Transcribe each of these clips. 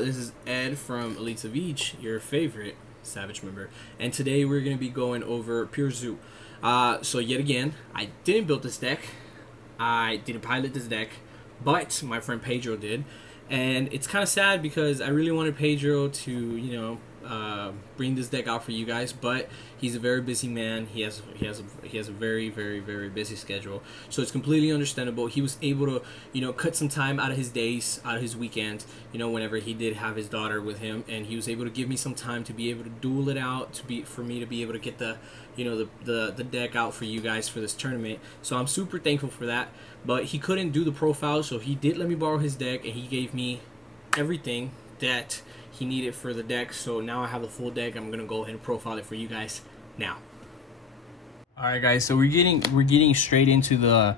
This is Ed from Elites of Each, your favorite Savage member, and today we're going to be going over Pure Zoo. So yet again, I didn't build this deck, I didn't pilot this deck, but my friend Pedro did, and it's kind of sad because I really wanted Pedro to, bring this deck out for you guys, but he's a very busy man. He has a very busy schedule, so it's completely understandable. He was able to cut some time out of his days, out of his weekend, whenever he did have his daughter with him, and he was able to give me some time to be able to duel it out, for me to be able to get the deck out for you guys for this tournament. So I'm super thankful for that. But he couldn't do the profile, so he did let me borrow his deck, and he gave me everything that he needed for the deck. So now I have the full deck. I'm gonna go ahead and profile it for you guys now. All right, guys. So we're getting straight into the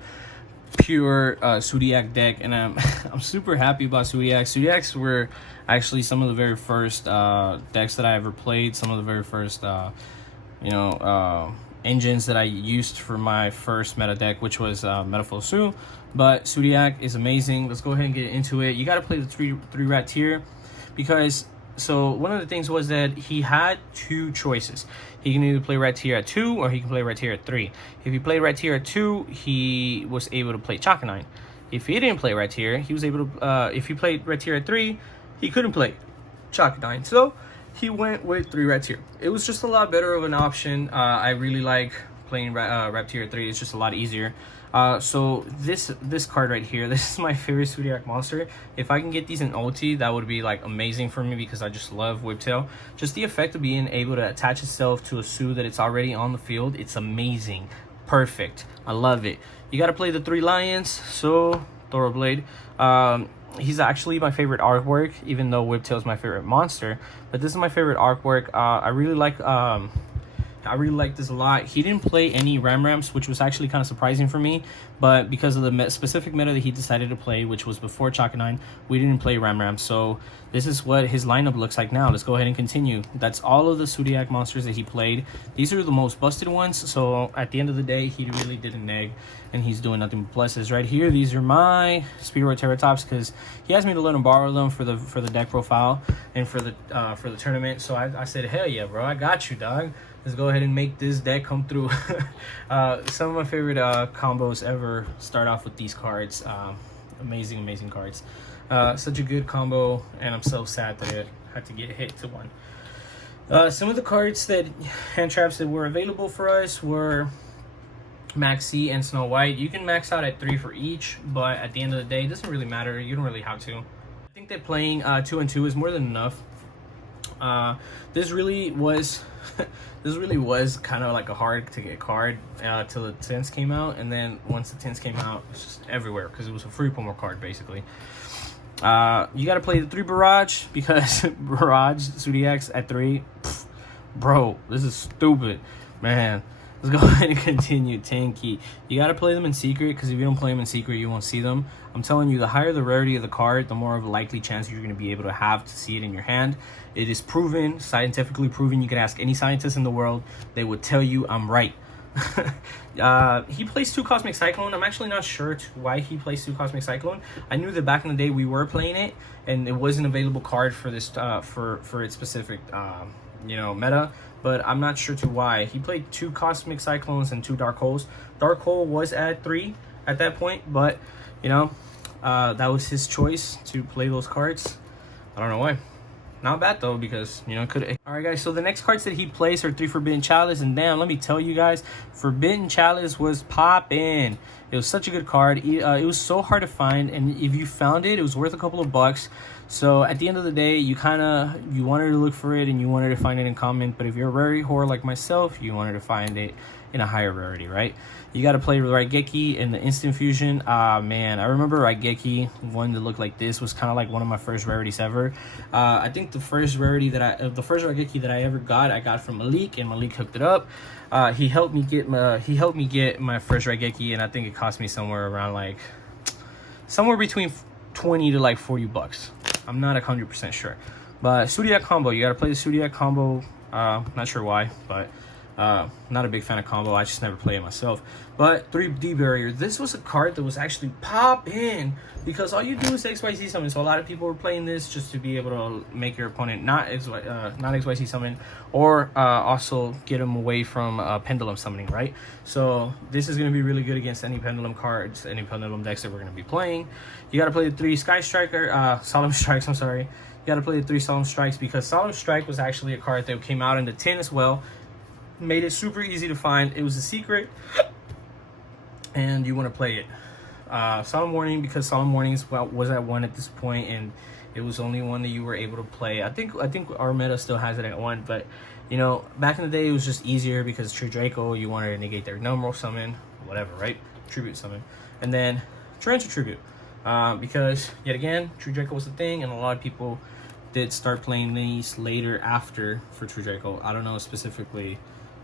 pure Zoodiac deck, and I'm super happy about Zoodiac. Zoodiacs were actually some of the very first decks that I ever played. Some of the very first engines that I used for my first meta deck, which was Metaful Zoo. But Zoodiac is amazing. Let's go ahead and get into it. You got to play the three rat tier, because one of the things was that he had two choices. He can either play rat tier at 2 or he can play rat tier at 3. If he played rat tier at 2, he was able to play Chakanine. If he didn't play rat tier, he was able to if he played rat tier at 3, he couldn't play Chakanine. So he went with 3 rat tier. It was just a lot better of an option. I really like playing rat tier 3. It's just a lot easier. So this card right here, this is my favorite Zoodiac monster. If I can get these in ulti, that would be like amazing for me, because I just love Whiptail. Just the effect of being able to attach itself to a Zoo that it's already on the field, it's amazing. Perfect. I love it. You got to play the 3 lions. So Thoroughblade. He's actually my favorite artwork, even though Whiptail is my favorite monster. But this is my favorite artwork. I really like this a lot. He didn't play any Ramps, which was actually kind of surprising for me. But because of the specific meta that he decided to play, which was before Chakanine, we didn't play Ramps. So this is what his lineup looks like now. Let's go ahead and continue. That's all of the Zoodiac monsters that he played. These are the most busted ones. So at the end of the day, he really didn't neg, and he's doing nothing but pluses. Right here, these are my Speedroid Terratops, because he asked me to let him borrow them for the deck profile and for the tournament. So I said, hell yeah, bro, I got you, dog. Let's go ahead and make this deck come through. Some of my favorite combos ever start off with these cards. Amazing cards. Such a good combo, and I'm so sad that it had to get hit to one. Some of the cards hand traps that were available for us were Maxi and Snow White. You can max out at 3 for each, but at the end of the day, it doesn't really matter. You don't really have to. I think that playing 2 and 2 is more than enough. This really was kind of like a hard to get card till the tints came out, and then once the tints came out, it's just everywhere because it was a free promo card basically. You got to play the 3 barrage, because barrage Zoodiacs at 3, bro, this is stupid, man. Let's go ahead and continue. Tanky. You got to play them in secret, because if you don't play them in secret, you won't see them. I'm telling you, the higher the rarity of the card, the more of a likely chance you're going to be able to have to see it in your hand. It is proven, scientifically proven. You can ask any scientist in the world. They would tell you I'm right. He plays 2 Cosmic Cyclone. I'm actually not sure why he plays 2 Cosmic Cyclone. I knew that back in the day we were playing it, and it was an available card for this for its specific meta. But I'm not sure to why. He played 2 Cosmic Cyclones and 2 Dark Holes. Dark Hole was at 3 at that point, but that was his choice to play those cards. I don't know why. Not bad though, because could. All right, guys. So the next cards that he plays are 3 Forbidden Chalice, and damn, let me tell you guys, Forbidden Chalice was popping. It was such a good card. It was so hard to find, and if you found it, it was worth a couple of bucks. So at the end of the day, you wanted to look for it, and you wanted to find it in common. But if you're a rarity whore like myself, you wanted to find it in a higher rarity, right? You got to play with Raigeki in the instant fusion. Man, I remember Raigeki, one that looked like this, was kind of like one of my first rarities ever. I think the first Raigeki that I ever got, I got from Malik, and Malik hooked it up. He helped me get my first Raigeki, and I think it cost me somewhere between 20 to like 40 bucks. I'm not 100% sure. But Zoodiac combo, you got to play the Zoodiac combo. Not sure why, but Not a big fan of combo. I just never play it myself. But 3D barrier. This was a card that was actually popping because all you do is XYZ summon. So a lot of people were playing this just to be able to make your opponent not XYZ summon, or also get them away from pendulum summoning, right? So this is going to be really good against any pendulum cards, any pendulum decks that we're going to be playing. You got to play the 3 Sky Striker, Solemn Strikes. I'm sorry. You got to play the 3 Solemn Strikes because Solemn Strike was actually a card that came out in the tin as well. Made it super easy to find. It was a secret, and you want to play it. Solemn Warning, because Solemn Warnings was at 1 at this point, and it was only one that you were able to play. I think our meta still has it at 1, but you know, back in the day it was just easier because True Draco, you wanted to negate their normal summon, whatever, right? Tribute summon, and then Torrential Tribute, because yet again True Draco was the thing, and a lot of people did start playing these later after for True Draco. I don't know specifically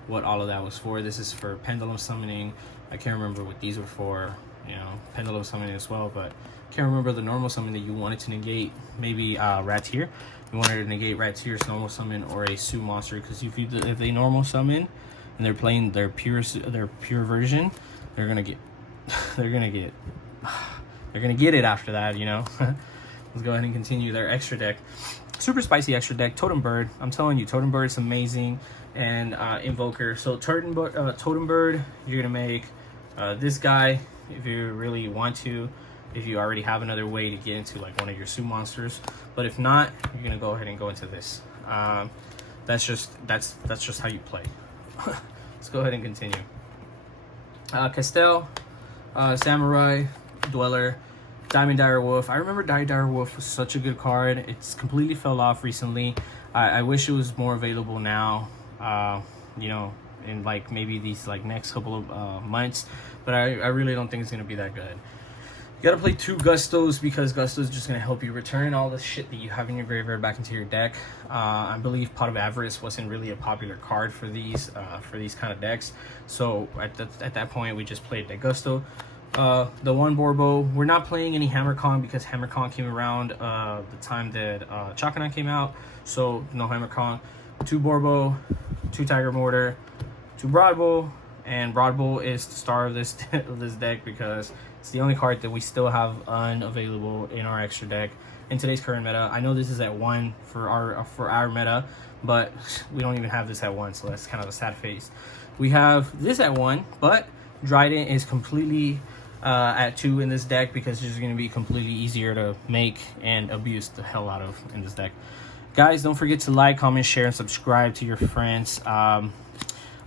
what all of that was for. This is for pendulum summoning. I can't remember what these were for, you know, pendulum summoning as well, but can't remember the normal summon that you wanted to negate. Maybe Ratier. You wanted to negate Ratier's normal summon or a Sue monster, because if they normal summon and they're playing their pure version, they're gonna get it after that, you know. Let's go ahead and continue their extra deck. Super spicy extra deck, Totem Bird. I'm telling you, Totem Bird is amazing. And Invoker. So Totem Bird, you're gonna make this guy if you really want to, if you already have another way to get into like one of your Sue monsters. But if not, you're gonna go ahead and go into this. That's just how you play. Let's go ahead and continue. Castell, Samurai, Dweller, Diamond Dire Wolf. I remember Diamond Dire Wolf was such a good card. It's completely fell off recently. I wish it was more available now. You know, in like maybe these like next couple of months, but I really don't think it's gonna be that good. You gotta play 2 Gustos because Gusto is just gonna help you return all the shit that you have in your graveyard back into your deck. I believe Pot of Avarice wasn't really a popular card for these kind of decks, so at that point we just played that Gusto. The 1 Borbo, we're not playing any HammerCon because HammerCon came around the time that Chakanai came out, so no HammerCon. 2 Borbo, 2 Tiger Mortar, 2 Broadbull, and Broadbull is the star of this deck because it's the only card that we still have unavailable in our extra deck in today's current meta. I know this is at 1 for our meta, but we don't even have this at 1, so that's kind of a sad face. We have this at 1, but Dryden is completely at 2 in this deck because it's going to be completely easier to make and abuse the hell out of in this deck. Guys, don't forget to like, comment, share, and subscribe to your friends. A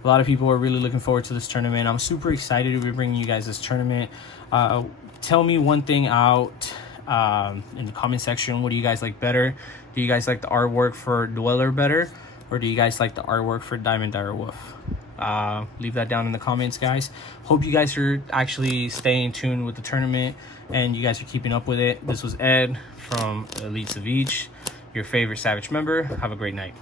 lot of people are really looking forward to this tournament. I'm super excited to be bringing you guys this tournament. Tell me one thing out in the comment section. What do you guys like better? Do you guys like the artwork for Dweller better, or do you guys like the artwork for Diamond Dire Wolf? Leave that down in the comments, guys. Hope you guys are actually staying tuned with the tournament and you guys are keeping up with it. This was Ed from Elites of Each, your favorite Savage member. Have a great night.